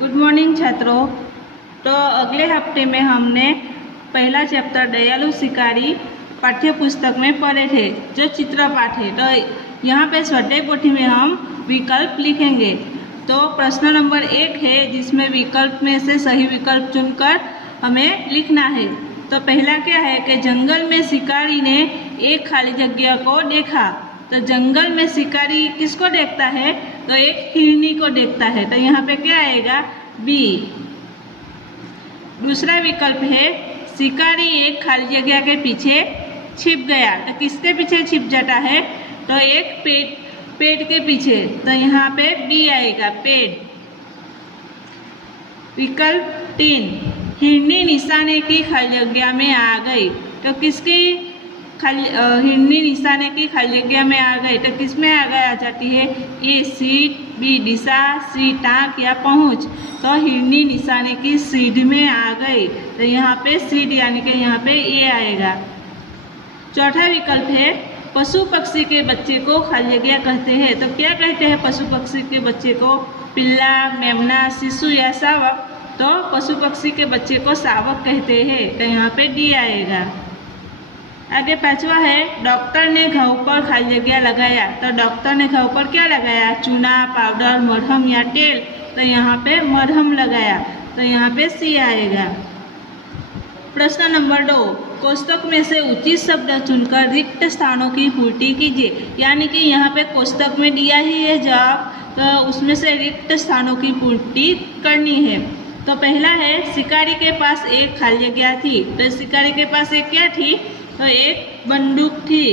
Good morning छात्रों। तो अगले हफ्ते में हमने पहला चैप्टर दयालु शिकारी पाठ्य पुस्तक में पढ़े थे, जो चित्र पाठ है। तो यहाँ पे स्वाध्याय पोथी में हम विकल्प लिखेंगे। तो प्रश्न नंबर 1 है, जिसमें विकल्प में से सही विकल्प चुनकर हमें लिखना है। तो पहला क्या है कि जंगल में शिकारी ने एक खाली जगह को देखा। तो जंगल में शिकारी किसको देखता है? तो एक हिरनी को देखता है। तो यहाँ पे क्या आएगा? बी। दूसरा विकल्प है, शिकारी एक खाली जगह के पीछे छिप गया। तो किसके पीछे छिप जाता है? तो एक पेड़ के पीछे। तो यहाँ पे बी आएगा, पेड़। विकल्प 3, हिरनी निशाने की खाली जगह में आ गई। तो किसकी हिरनी निशाने की खाली जगह में आ गई? तो किस में आ जाती है? ए सीट, बी दिशा, सी टाँक या पहुँच। तो हिरनी निशाने की सीध में आ गई। तो यहाँ पे सीध यानी कि यहाँ पे ए आएगा। चौथा विकल्प है, पशु पक्षी के बच्चे को खाली जगह कहते हैं। तो क्या कहते हैं पशु पक्षी के बच्चे को? पिल्ला, मेमना, शिशु या शावक। तो पशु पक्षी के बच्चे को शावक कहते हैं। तो यहाँ पे डी आएगा। आगे पांचवा है, डॉक्टर ने घाव पर खाली जगह लगाया। तो डॉक्टर ने घाव पर क्या लगाया? चूना, पाउडर, मरहम या तेल। तो यहाँ पे मरहम लगाया। तो यहाँ पे सी आएगा। प्रश्न नंबर 2, कोष्ठक में से उचित शब्द चुनकर रिक्त स्थानों की पूर्ति कीजिए। यानी कि यहाँ पे कोष्ठक में दिया ही है जवाब, तो उसमें से रिक्त स्थानों की पूर्ति करनी है। तो पहला है, शिकारी के पास एक खाली जगह थी। तो शिकारी के पास एक क्या थी? तो एक बंदूक थी।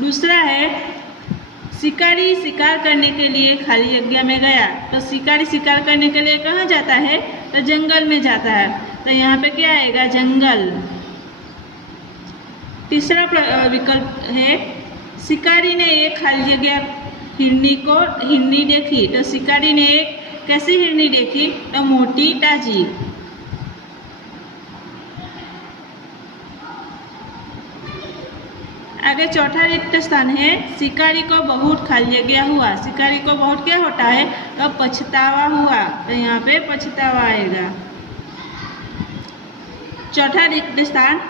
दूसरा है, शिकारी शिकार करने के लिए खाली जगह में गया। तो शिकारी शिकार करने के लिए कहाँ जाता है? तो जंगल में जाता है। तो यहाँ पे क्या आएगा? जंगल। तीसरा विकल्प है, शिकारी ने एक खाली जगह हिरनी देखी। तो शिकारी ने एक कैसी हिरनी देखी? तो मोटी ताजी। आगे चौथा रिक्त स्थान है, शिकारी को बहुत खाली जगह हुआ। शिकारी को बहुत क्या होता है? तो पछतावा हुआ। तो यहाँ पे पछतावा आएगा। चौथा रिक्त स्थान,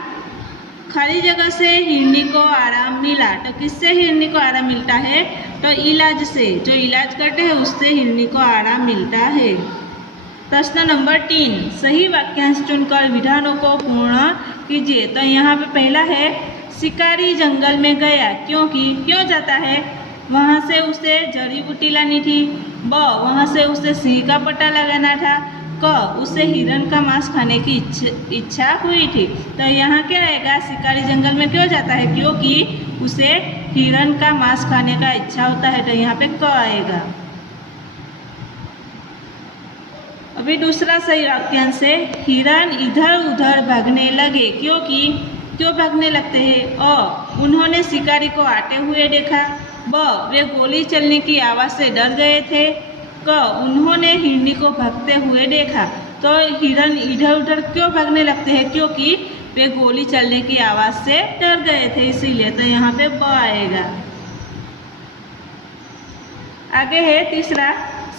खाली जगह से हिरनी को आराम मिला। तो किससे हिरनी को आराम मिलता है? तो इलाज से। जो इलाज करते हैं उससे हिरनी को आराम मिलता है। प्रश्न नंबर 3, सही वाक्यांश चुनकर विधानों को पूर्ण कीजिए। तो यहाँ पे पहला है, शिकारी जंगल में गया क्योंकि क्यों जाता है? वहाँ से उसे जड़ी बूटी लानी थी। ब, वहाँ से उसे सिंह का पता लगाना था। क, उसे हिरण का मांस खाने की इच्छा हुई थी। तो यहाँ क्या आएगा? शिकारी जंगल में क्यों जाता है? क्योंकि उसे हिरण का मांस खाने का इच्छा होता है। तो यहाँ पे क आएगा। अभी दूसरा सही वाक्यांश है, हिरण इधर उधर भागने लगे क्यों भागने लगते हैं? अ, उन्होंने शिकारी को आते हुए देखा। ब, वे गोली चलने की आवाज़ से डर गए थे। क, उन्होंने हिरनी को भागते हुए देखा। तो हिरण इधर उधर क्यों भागने लगते हैं? क्योंकि वे गोली चलने की आवाज़ से डर गए थे, इसीलिए। तो यहाँ पे ब आएगा। आगे है तीसरा,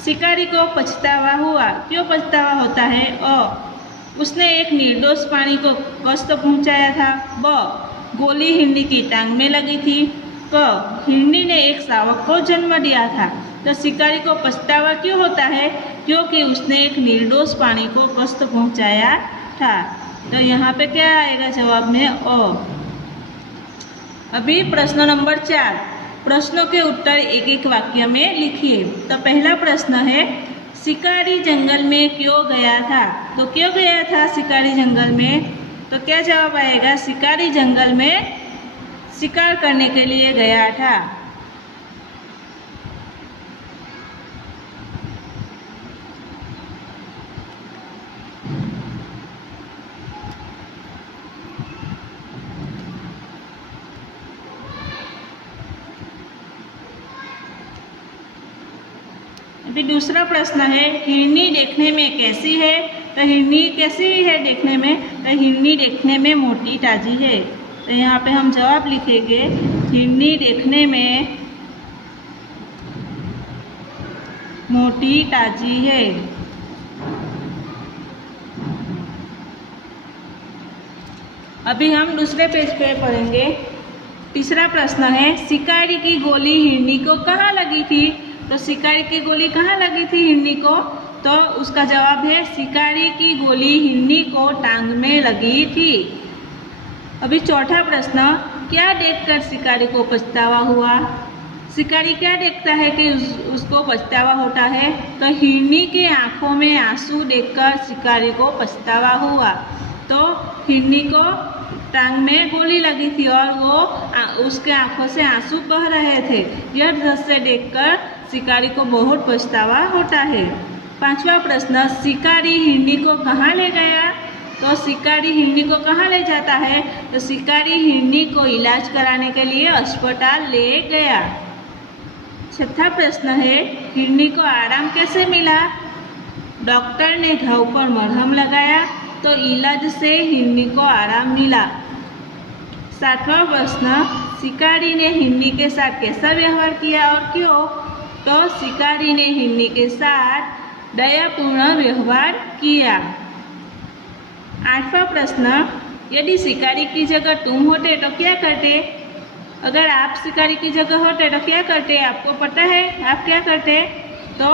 शिकारी को पछतावा हुआ। क्यों पछतावा होता है? अ, उसने एक निर्दोष प्राणी को कष्ट पहुंचाया था। ब, गोली हिरनी की टांग में लगी थी। क, हिरनी ने एक शावक को जन्म दिया था। तो शिकारी को पछतावा क्यों होता है? क्योंकि उसने एक निर्दोष प्राणी को कष्ट पहुंचाया था। तो यहाँ पे क्या आएगा जवाब में? अ। अभी प्रश्न नंबर 4, प्रश्नों के उत्तर एक एक वाक्य में लिखिए। तो पहला प्रश्न है, शिकारी जंगल में क्यों गया था? तो क्यों गया था शिकारी जंगल में? तो क्या जवाब आएगा? शिकारी जंगल में शिकार करने के लिए गया था। अभी दूसरा प्रश्न है, हिरनी देखने में कैसी है? तो हिरनी कैसी है देखने में? तो हिरनी देखने में मोटी ताजी है। तो यहाँ पे हम जवाब लिखेंगे, हिरनी देखने में मोटी ताजी है। अभी हम दूसरे पेज पे पढ़ेंगे। तीसरा प्रश्न है, शिकारी की गोली हिरनी को कहाँ लगी थी? तो शिकारी की गोली कहाँ लगी थी हिरनी को? तो उसका जवाब है शिकारी की गोली हिरनी को टांग में लगी थी। अभी चौथा प्रश्न, क्या देखकर शिकारी को पछतावा हुआ? शिकारी क्या देखता है कि उसको पछतावा होता है? तो हिरनी के आंखों में आंसू देखकर शिकारी को पछतावा हुआ। तो हिरनी को टांग में गोली लगी थी और वो उसके आंखों से आंसू बह रहे थे। यह दृश्य देखकर शिकारी को बहुत पछतावा होता है। पांचवा प्रश्न, शिकारी हिरनी को कहाँ ले गया? तो शिकारी हिरनी को कहाँ ले जाता है? तो शिकारी हिरनी को इलाज कराने के लिए अस्पताल ले गया। छठा प्रश्न है, हिरनी को आराम कैसे मिला? डॉक्टर ने घाव पर मरहम लगाया तो इलाज से हिरनी को आराम मिला। सातवां प्रश्न, शिकारी ने हिरनी के साथ कैसा व्यवहार किया और क्यों? तो शिकारी ने हिरनी के साथ दयापूर्ण व्यवहार किया। आठवां प्रश्न, यदि शिकारी की जगह तुम होते तो क्या करते? अगर आप शिकारी की जगह होते तो क्या करते? आपको पता है आप क्या करते? तो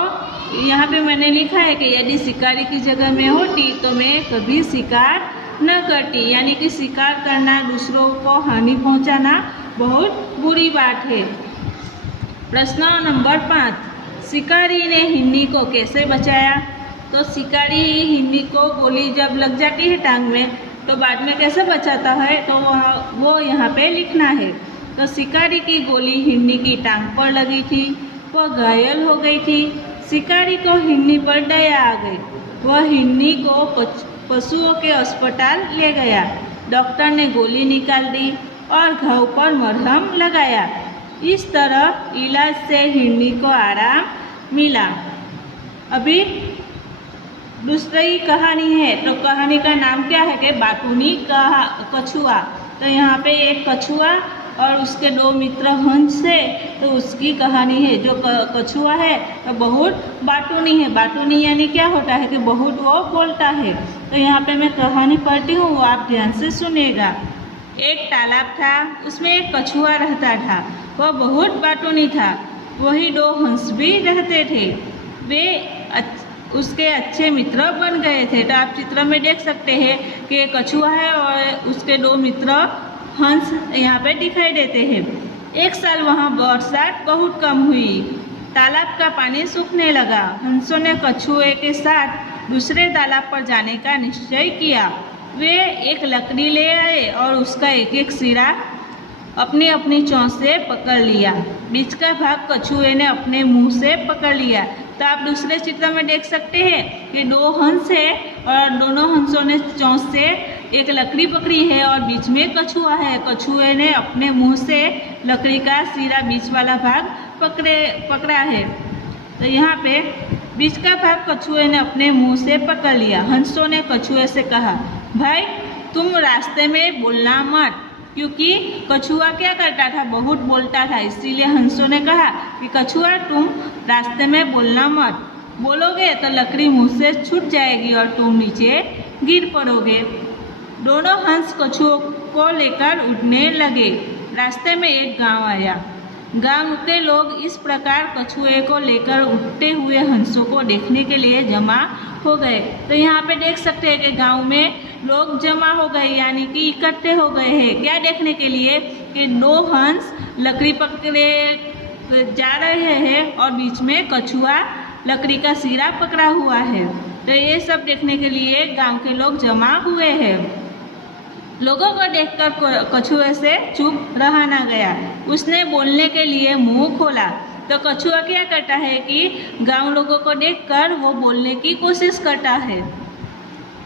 यहाँ पे मैंने लिखा है कि यदि शिकारी की जगह में होती तो मैं कभी शिकार न करती, यानी कि शिकार करना, दूसरों को हानि पहुँचाना बहुत बुरी बात है। प्रश्न नंबर 5, शिकारी ने हिरनी को कैसे बचाया? तो शिकारी हिरनी को गोली जब लग जाती है टांग में तो बाद में कैसे बचाता है? तो वो यहाँ पे लिखना है। तो शिकारी की गोली हिरनी की टांग पर लगी थी, वह घायल हो गई थी। शिकारी को हिरनी पर दया आ गई, वह हिरनी को पशुओं के अस्पताल ले गया। डॉक्टर ने गोली निकाल दी और घाव पर मरहम लगाया। इस तरह इलाज से हिरनी को आराम मिला। अभी दूसरी कहानी है, तो कहानी का नाम क्या है कि बाटूनी कछुआ। तो यहाँ पे एक कछुआ और उसके दो मित्र हंस है, तो उसकी कहानी है। जो कछुआ है तो बहुत बाटूनी है। बाटूनी यानी क्या होता है कि बहुत वो बोलता है। तो यहाँ पे मैं कहानी पढ़ती हूँ, वो आप ध्यान से सुनिएगा। एक तालाब था, उसमें एक कछुआ रहता था, वह बहुत बाटूनी था। वही दो हंस भी रहते थे, वे उसके अच्छे मित्र बन गए थे। तो आप चित्र में देख सकते हैं कि एक कछुआ है और उसके दो मित्र हंस यहाँ पे दिखाई देते हैं। एक साल वहाँ बरसात बहुत कम हुई, तालाब का पानी सूखने लगा। हंसों ने कछुए के साथ दूसरे तालाब पर जाने का निश्चय किया। वे एक लकड़ी ले आए और उसका एक एक सिरा अपनी अपनी चोंच से पकड़ लिया। बीच का भाग कछुए ने अपने मुंह से पकड़ लिया। तो आप दूसरे चित्र में देख सकते हैं कि दो हंस है और दोनों हंसों ने चोंच से एक लकड़ी पकड़ी है और बीच में कछुआ है। कछुए ने अपने मुंह से लकड़ी का सिरा बीच वाला भाग पकड़ा है। तो यहाँ पे बीच का भाग कछुए ने अपने मुंह से पकड़ लिया। हंसों ने कछुए से कहा, भाई तुम रास्ते में बोलना मत, क्योंकि कछुआ क्या करता था, बहुत बोलता था। इसीलिए हंसों ने कहा कि कछुआ तुम रास्ते में बोलना मत, बोलोगे तो लकड़ी मुंह से छूट जाएगी और तुम नीचे गिर पड़ोगे। दोनों हंस कछुओं को लेकर उड़ने लगे। रास्ते में एक गांव आया। गांव के लोग इस प्रकार कछुए को लेकर उड़ते हुए हंसों को देखने के लिए जमा हो गए। तो यहाँ पे देख सकते हैं कि गांव में लोग जमा हो गए, यानी कि इकट्ठे हो गए हैं। क्या देखने के लिए कि दो हंस लकड़ी पकड़े जा रहे हैं और बीच में कछुआ लकड़ी का सिरा पकड़ा हुआ है। तो ये सब देखने के लिए गांव के लोग जमा हुए हैं। लोगों को देखकर कछुए से चुप रहा ना गया। उसने बोलने के लिए मुंह खोला। तो कछुआ क्या करता है कि गांव लोगों को देखकर वो बोलने की कोशिश करता है।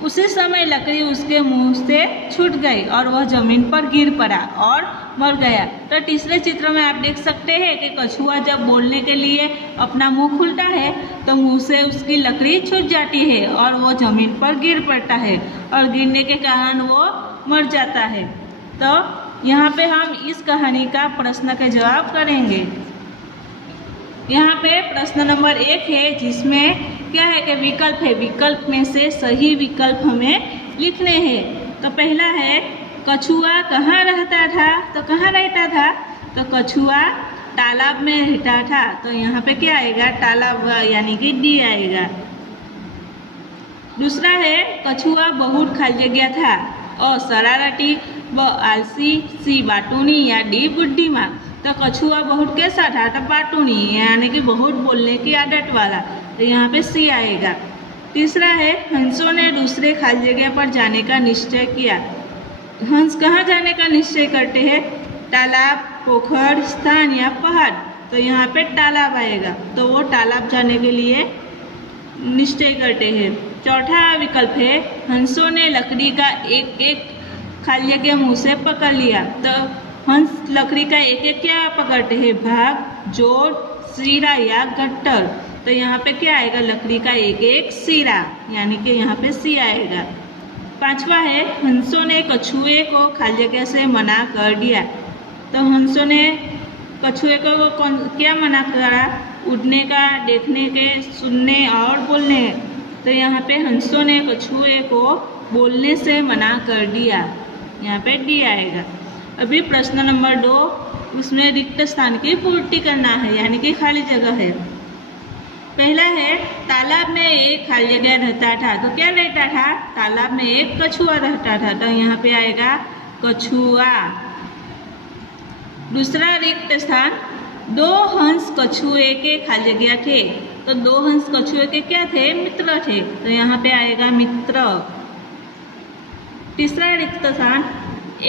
उसी समय लकड़ी उसके मुंह से छूट गई और वह जमीन पर गिर पड़ा और मर गया। तो तीसरे चित्र में आप देख सकते हैं कि कछुआ जब बोलने के लिए अपना मुंह खुलता है तो मुंह से उसकी लकड़ी छूट जाती है और वो जमीन पर गिर पड़ता है और गिरने के कारण वो मर जाता है। तो यहाँ पे हम इस कहानी का प्रश्न के जवाब करेंगे। यहाँ पे प्रश्न नंबर 1 है जिसमें क्या है कि विकल्प है, विकल्प में से सही विकल्प हमें लिखने हैं। तो पहला है कछुआ कहाँ रहता था, तो कहाँ रहता था, तो कछुआ तालाब में रहता था, तो यहाँ पे क्या आएगा, तालाब यानी कि डी आएगा। दूसरा है कछुआ बहुत खाली जगह था, और शरारती व आलसी, सी बाटूनी या डी बुद्धिमान। तो कछुआ बहुत कैसा था, तो बाटूनी यानी कि बहुत बोलने की आदत वाला, तो यहाँ पे सी आएगा। तीसरा है हंसों ने दूसरे खाली जगह पर जाने का निश्चय किया। हंस कहाँ जाने का निश्चय करते हैं, तालाब, पोखर, स्थान या पहाड़, तो यहाँ पे तालाब आएगा, तो वो तालाब जाने के लिए निश्चय करते हैं। चौथा विकल्प है हंसों ने लकड़ी का एक एक खाली जगह मुँह से पकड़ लिया। तो हंस लकड़ी का एक एक क्या पकड़ते हैं, भाग, जोड़, सिरा या गट्टर, तो यहाँ पे क्या आएगा, लकड़ी का एक एक सिरा, यानी कि यहाँ पे सी आएगा। पांचवा है हंसों ने कछुए को खाली जगह से मना कर दिया। तो हंसों ने कछुए को क्या मना करा, उड़ने का, देखने के, सुनने और बोलने। तो यहाँ पे हंसों ने कछुए को बोलने से मना कर दिया, यहाँ पे डी आएगा। अभी प्रश्न नंबर 2, उसमें रिक्त स्थान की पूर्ति करना है, यानी कि खाली जगह है। पहला है तालाब में एक खाली जगह रहता था, तो क्या रहता था, तालाब में एक कछुआ रहता था, तो यहाँ पे आएगा कछुआ। दूसरा रिक्त स्थान, 2 हंस कछुए के खाली जगह थे, तो 2 हंस कछुए के क्या थे, मित्र थे, तो यहाँ पे आएगा मित्र। तीसरा रिक्त स्थान,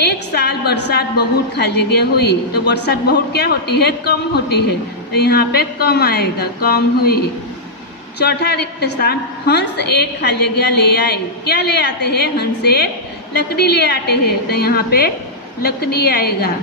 एक साल बरसात बहुत खाली जगह हुई, तो बरसात बहुत क्या होती है, कम होती है, तो यहाँ पे कम आएगा, कम हुई। चौथा रिक्त स्थान, हंस एक खाली जगह ले आए, क्या ले आते हैं, हंस एक लकड़ी ले आते हैं, तो यहाँ पे लकड़ी आएगा।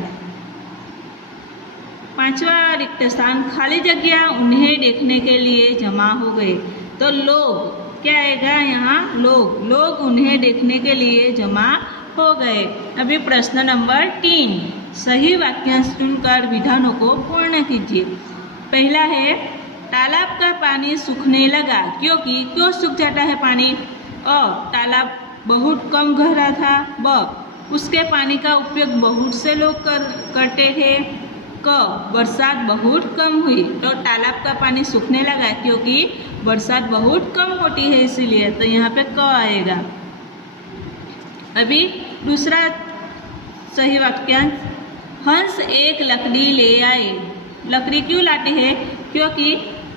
पांचवा रिक्त स्थान, खाली जगह उन्हें देखने के लिए जमा हो गए, तो लोग क्या आएगा, यहाँ लोग उन्हें देखने के लिए जमा हो गए। अभी प्रश्न नंबर 3, सही वाक्यांश चुनकर विधानों को पूर्ण कीजिए। पहला है तालाब का पानी सूखने लगा, क्योंकि क्यों सूख जाता है पानी, और तालाब बहुत कम गहरा था, ब उसके पानी का उपयोग बहुत से लोग करते थे, क बरसात बहुत कम हुई, तो तालाब का पानी सूखने लगा क्योंकि बरसात बहुत कम होती है इसीलिए, तो यहाँ पे क आएगा। अभी दूसरा सही वाक्यांश, हंस एक लकड़ी ले आए, लकड़ी क्यों लाते हैं, क्योंकि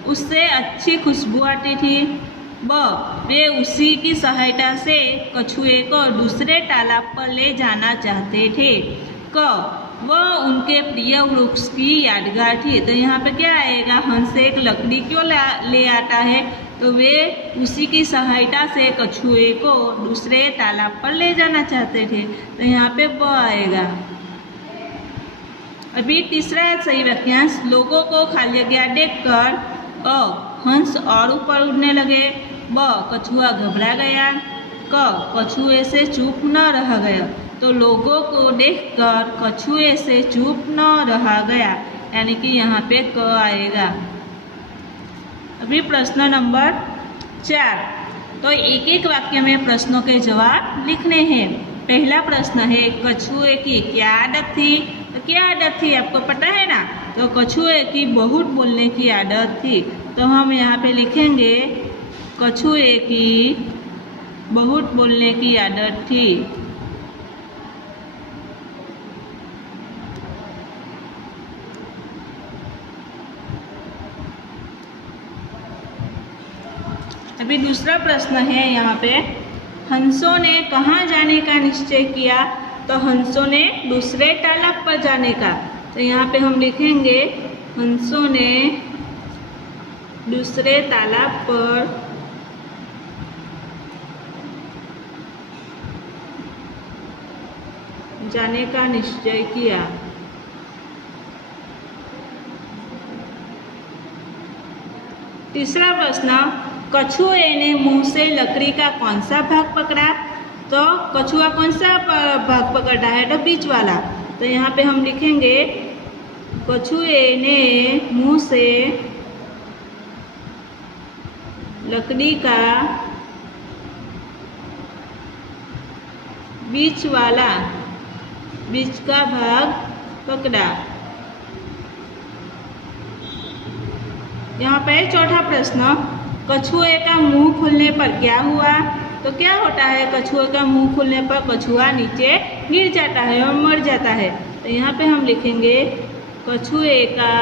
उससे अच्छी खुशबू आती थी, ब वे उसी की सहायता से कछुए को दूसरे तालाब पर ले जाना चाहते थे, क वह उनके प्रिय वृक्ष की यादगार थी, तो यहाँ पे क्या आएगा, हंस एक लकड़ी क्यों ले आता है, तो वे उसी की सहायता से कछुए को दूसरे तालाब पर ले जाना चाहते थे, तो यहाँ पे ब आएगा। अभी तीसरा सही वाक्यांश, लोगों को खाली जगह देखकर अ हंस और ऊपर उड़ने लगे, ब कछुआ घबरा गया, क कछुए से चुप न रह गया, तो लोगों को देखकर कछुए से चुप न रहा गया, यानी कि यहाँ पे क आएगा। अभी प्रश्न नंबर 4, तो एक एक वाक्य में प्रश्नों के जवाब लिखने हैं। पहला प्रश्न है कछुए की क्या आदत थी, तो क्या आदत थी आपको पता है ना, तो कछुए की बहुत बोलने की आदत थी, तो हम यहाँ पे लिखेंगे कछुए की बहुत बोलने की आदत थी। अभी दूसरा प्रश्न है यहाँ पे, हंसों ने कहाँ जाने का निश्चय किया, तो हंसों ने दूसरे तालाब पर जाने का, तो यहाँ पे हम लिखेंगे हंसों ने दूसरे तालाब पर जाने का निश्चय किया। तीसरा प्रश्न, कछुए ने मुंह से लकड़ी का कौन सा भाग पकड़ा, तो कछुआ कौन सा भाग पकड़ा है, तो बीच वाला, तो यहाँ पे हम लिखेंगे कछुए ने मुंह से लकड़ी का बीच का भाग पकड़ा। यहाँ पे चौथा प्रश्न, कछुए का मुंह खुलने पर क्या हुआ? तो क्या होता है? कछुए का मुंह खुलने पर कछुआ नीचे गिर जाता है और मर जाता है। तो यहाँ पे हम लिखेंगे कछुए का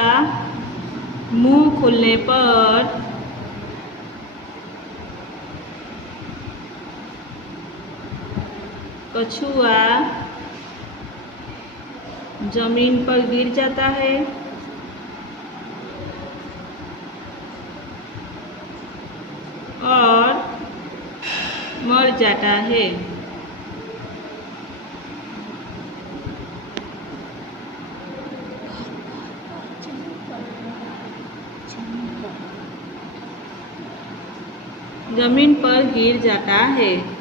मुंह खुलने पर कछुआ जमीन पर गिर जाता है और मर जाता है। जमीन पर गिर जाता है।